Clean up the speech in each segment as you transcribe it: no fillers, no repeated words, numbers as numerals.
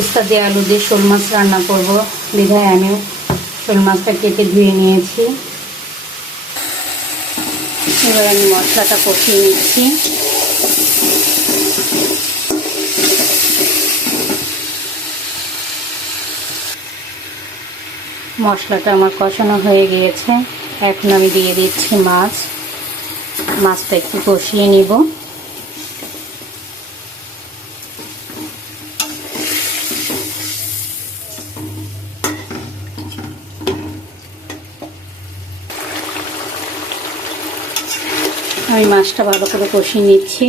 উস্তা দিয়ে আলু দিয়ে শোল মাছ রান্না করব, বিধায় আমি শোল মাছটা কেটে ধুয়ে নিয়েছি। এবার আমি মশলাটা কষিয়ে নিচ্ছি। মশলাটা আমার কষানো হয়ে গিয়েছে। এখন আমি দিয়ে দিচ্ছি মাছটা একটু কষিয়ে নিব। আমি মাছটা ভালো করে কষিয়ে নিচ্ছি।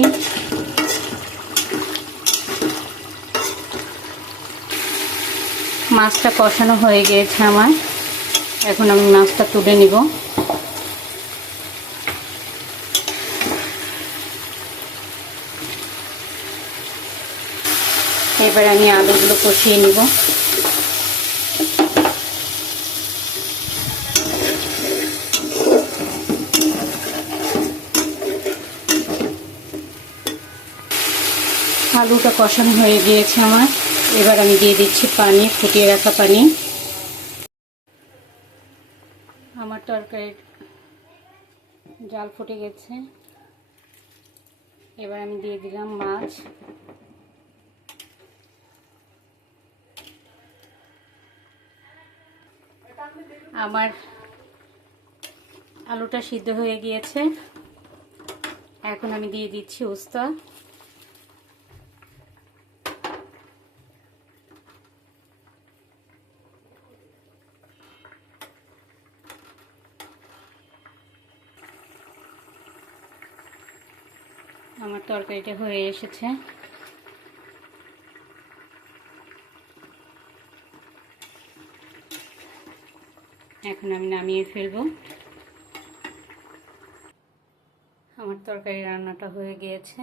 মাছটা কষানো হয়ে গিয়েছে আমার। এখন আমি মাছটা তুলে নিব। এবার আমি আলুগুলো কষিয়ে নিব। আলুটা কষানো হয়ে গিয়েছে আমার। এবার আমি দিয়ে দিচ্ছি পানি, ফুটিয়ে রাখা পানি। আমার তরকারির জাল ফুটে গেছে। এবার আমি দিয়ে দিলাম মাছ। আমার আলুটা সিদ্ধ হয়ে গিয়েছে। এখন আমি দিয়ে দিচ্ছি উস্তা। আমার তরকারিটা হয়ে এসেছে। এখন আমি নামিয়ে ফেলবো। আমার তরকারি রান্নাটা হয়ে গিয়েছে।